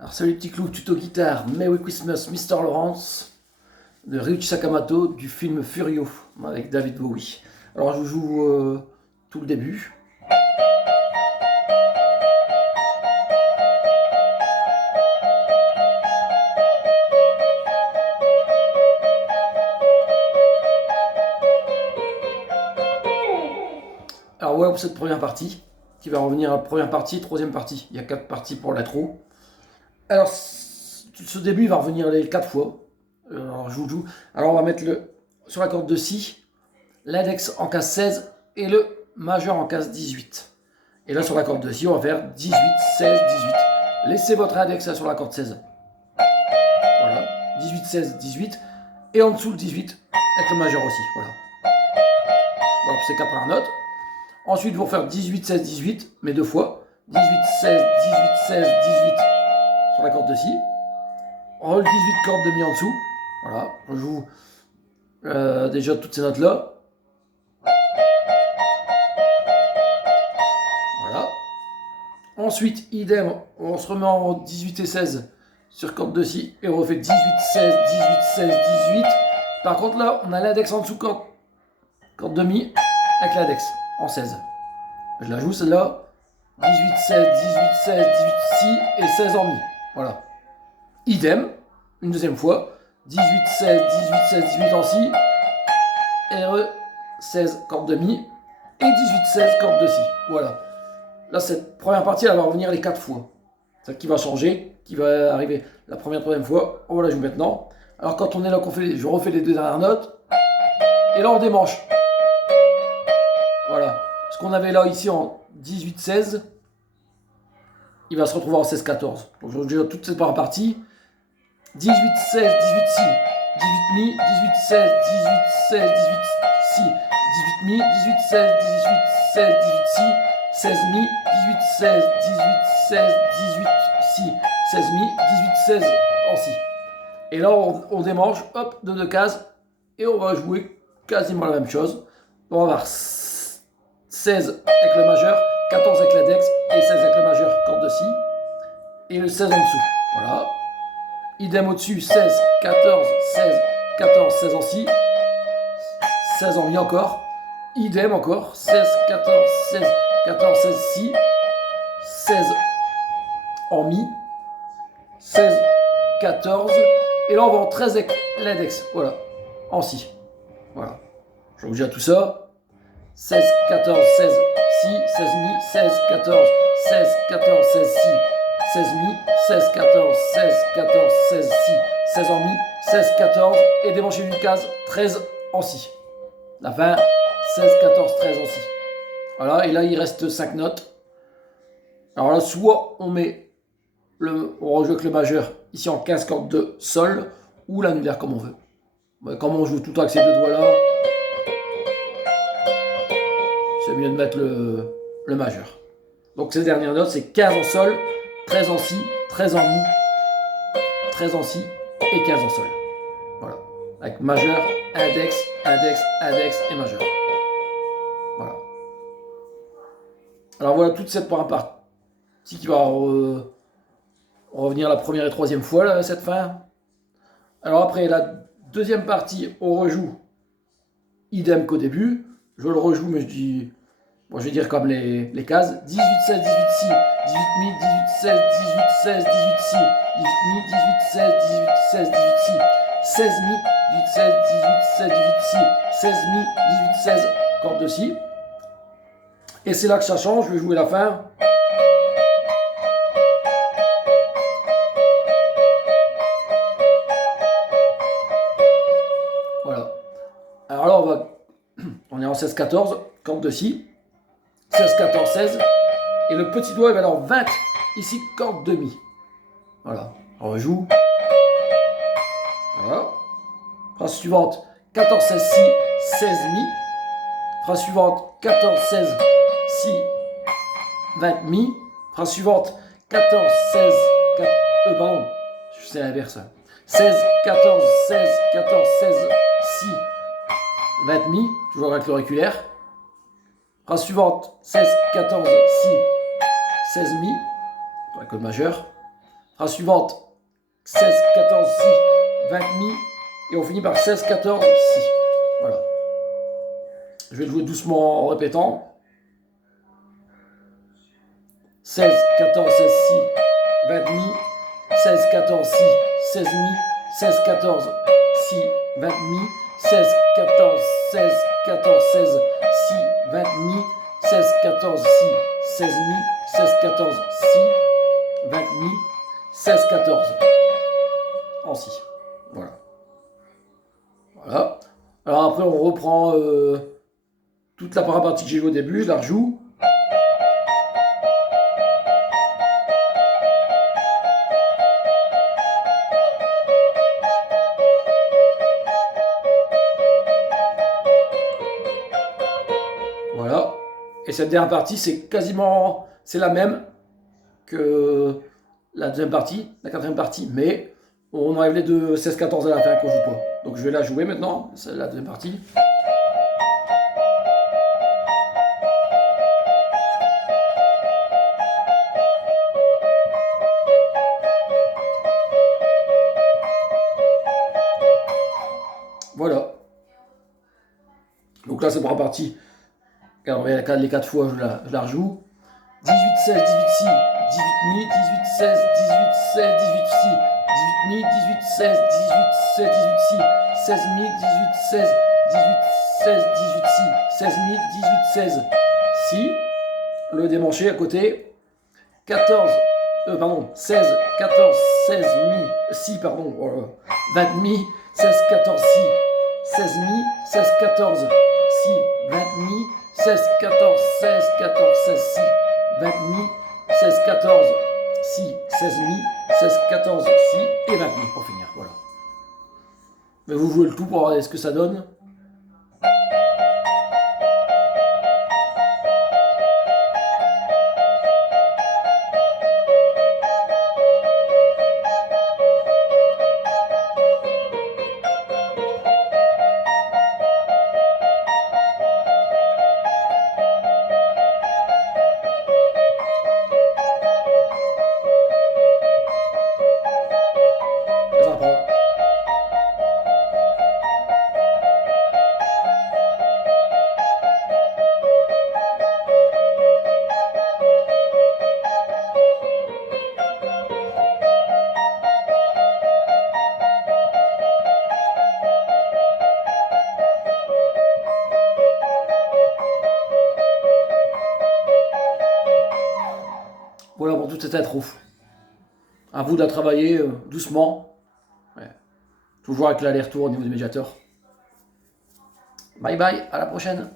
Alors salut les petits clous, tuto guitare, Merry Christmas Mr. Lawrence de Ryuichi Sakamoto du film Furio avec David Bowie. Alors je vous joue tout le début. Alors voilà pour cette première partie, qui va revenir à la première partie, troisième partie. Il y a 4 parties pour l'intro. Alors ce début il va revenir les 4 fois. Alors je vous joue. Alors on va mettre sur la corde de Si, l'index en case 16 et le majeur en case 18. Et là sur la corde de Si, on va faire 18, 16, 18. Laissez votre index sur la corde 16. Voilà, 18, 16, 18. Et en dessous le 18 avec le majeur aussi. Voilà. Voilà pour ces 4 premières notes. Ensuite, vous faire 18, 16, 18, mais 2 fois. 18, 16, 18, 16, 18 sur la corde de Si. On roule 18 cordes de Mi en dessous. Voilà, on joue déjà toutes ces notes-là. Voilà. Ensuite, idem, on se remet en 18 et 16 sur corde de Si et on refait 18, 16, 18, 16, 18. Par contre, là, on a l'index en dessous corde de Mi avec l'index en 16. Je la joue celle-là. 18, 16, 18, 16, 18 Si et 16 en Mi. Voilà. Idem, une deuxième fois. 18, 16, 18, 16, 18 en Si. RE, 16 corde de Mi. Et 18, 16 corde de Si. Voilà. Là, cette première partie, elle va revenir les 4 fois. C'est ça qui va changer, qui va arriver la première, troisième fois. On va la jouer maintenant. Alors, quand on est là, je refais les 2 dernières notes. Et là, on démanche. Voilà. Ce qu'on avait là, ici, en 18, 16, il va se retrouver en 16, 14. Donc, je vais dire toute cette première partie. 18, 16, 18 Si, 18 Mi, 18, 16, 18, 16, 18 Si, 18 Mi, 18, 16, 18, 16, 18 Si, 16 Mi, 18, 16, 18, 16, 18 Si, 16 Mi, 18, 16 en Si. Et là, on démange, hop, de 2 cases, et on va jouer quasiment la même chose. On va avoir 16 avec le majeur, 14 avec l'index, et 16 avec le majeur, corde de Si, et le 16 en dessous. Voilà. Idem au-dessus, 16, 14, 16, 14, 16 en Si, 16 en Mi encore. Idem encore, 16, 14, 16, 14, 16 Si, 16 en Mi, 16, 14, et là on va en 13 avec l'index, voilà, en Si. Voilà. Je vous dis à tout ça. 16, 14, 16 Si, 16 Mi, 16, 14, 16, 14, 16 Si, 16 Mi, 16, 14, 16, 14, 16 Si, 16 en Mi, 16, 14, et démancher d'une case, 13 en Si. La fin, 16, 14, 13 en Si. Voilà, et là il reste 5 notes. Alors là, soit on rejoue avec le majeur, ici en 15 cordes de Sol, ou l'annulaire comme on veut. Comme on joue tout le temps avec ces 2 doigts-là, c'est mieux de mettre le majeur. Donc ces dernières notes, c'est 15 en Sol, 13 en Si, 13 en Mi, 13 en Si et 15 en Sol. Voilà. Avec majeur, index, index, index et majeur. Voilà. Alors voilà toute cette première partie qui va revenir la première et troisième fois, là, cette fin. Alors après, la deuxième partie, on rejoue idem qu'au début. Je le rejoue, mais je vais dire comme les cases. 18, 16, 18 Si, 18 Mi, 18, 16, 18, 16, 18 Si, 18 Mi, 18, 16, 18, 16, 18 Si, 16 Mi, 18, 16, 18, 16, 18 Si, 16 Mi, 18, 16, corde de Si. Et c'est là que ça change, je vais jouer la fin. Voilà. Alors là, on est en 16, 14, corde de Si. 16, 14, 16. Et le petit doigt, il va alors 20. Ici, corde de Mi. Voilà. On rejoue. Voilà. Phrase suivante. 14, 16, Si, 16 Mi. Phrase suivante. 14, 16, Si, 20 Mi. Phrase suivante. 14, 16, 4, pardon. C'est l'inverse. 16, 14, 16, 14, 16, Si, 20 Mi. Toujours avec l'auriculaire. Phrase suivante, 16, 14, Si, 16 Mi, avec le majeur. Race suivante, 16, 14, si, 20 mi, et on finit par 16, 14, si. Voilà. Je vais le jouer doucement en répétant. 16, 14, 16, si, 20 mi, 16, 14, si, 16 mi, 16, 14, si, 20 mi, 16, 14, 16, 14, 16, si, 20 mi, 16, 14, si, 16 mi, 16, 14, si, 20 mi, 16, 14, en si. Voilà. Voilà. Alors après, on reprend toute la parapartie que j'ai jouée au début, je la rejoue. Voilà. Et cette dernière partie, c'est quasiment, c'est la même que la deuxième partie, la quatrième partie, mais on enlève les deux 16-14 à la fin qu'on joue pas. Donc je vais la jouer maintenant, c'est la deuxième partie. Voilà. Donc là, c'est pour la partie. Alors, les 4 fois, je la rejoue. 18, 16, 18, si, 18 mi, 18, 16, 18, 16, 18, si, 18 mi, 18, 16, 18, 16, 18, si, 16 mi, 18, 16, 18, 16, 18, si, 16 mi, 18, 16, si, le démanché à côté, 14, pardon, 16, 14, 16 mi, si, pardon, 20 mi, 16, 14, si, 16 mi, 16, 14, si, 20 mi, 16, 14, 16, 14, 16, si, 20 mi, 16, 14, si, 16 mi, 16, 14, si, et 20 mi pour finir, voilà. Mais vous jouez le tout pour voir ce que ça donne. Voilà pour toute cette intro. À vous de la travailler doucement. Ouais. Toujours avec l'aller-retour au niveau du médiateur. Bye bye, à la prochaine.